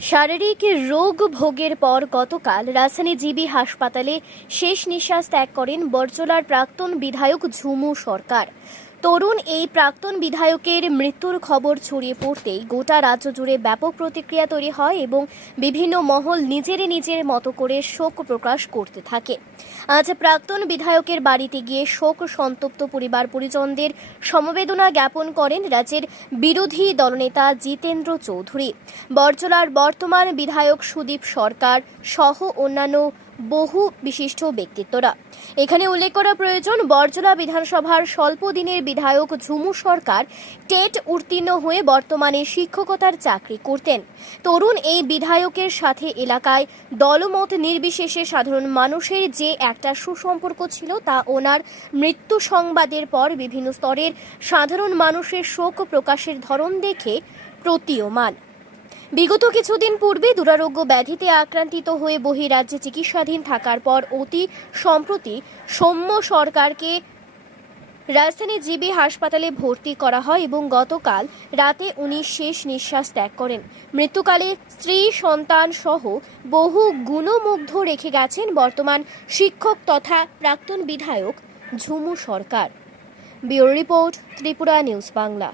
শারীরিক রোগ ভোগের পর গতকাল রাজধানী জিবি হাসপাতালে শেষ নিঃশ্বাস ত্যাগ করেন বরজলার প্রাক্তন বিধায়ক ঝুমু সরকার। তরুণ এই প্রাক্তন বিধায়কের মৃত্যুর খবর ছড়িয়ে পড়তেই গোটা রাজ্য জুড়ে ব্যাপক প্রতিক্রিয়া তৈরি হয় এবং বিভিন্ন মহল নিজের মতো করে শোক প্রকাশ করতে থাকে। আজ প্রাক্তন বিধায়কের বাড়িতে গিয়ে শোক সন্তপ্ত পরিবার পরিজনদের সমবেদনা জ্ঞাপন করেন রাজ্যের বিরোধী দলনেতা জিতেন্দ্র চৌধুরী। বরজলার বর্তমান বিধায়ক সুদীপ সরকার সহ অন্যান্য বহু বিশিষ্ট ব্যক্তিত্বরা। এখানে উল্লেখ করা প্রয়োজন, বরজলা বিধানসভার স্বল্প দিনের বিধায়ক ঝুমু সরকার টেট উত্তীর্ণ হয়ে বর্তমানে শিক্ষকতার চাকরি করতেন। তরুণ এই বিধায়কের সাথে এলাকায় দলমত নির্বিশেষে সাধারণ মানুষের যে একটা সুসম্পর্ক ছিল তা ওনার মৃত্যু সংবাদের পর বিভিন্ন স্তরের সাধারণ মানুষের শোক প্রকাশের ধরন দেখে প্রতীয়মান। বিগত কিছুদিন পূর্বে দুরারোগ্য ব্যাধিতে আক্রান্তিত হয়ে বহিরাজ্যে চিকিৎসাধীন থাকার পর অতি সম্প্রতি সৌম্য সরকারকে রাজধানী জিবি হাসপাতালে ভর্তি করা হয় এবং গতকাল রাতে উনি শেষ নিঃশ্বাস ত্যাগ করেন। মৃত্যুকালে স্ত্রী সন্তান সহ বহু গুণমুগ্ধ রেখে গেছেন বর্তমান শিক্ষক তথা প্রাক্তন বিধায়ক Jhumu Sarkar. Bureau report, Tripura news Bangla.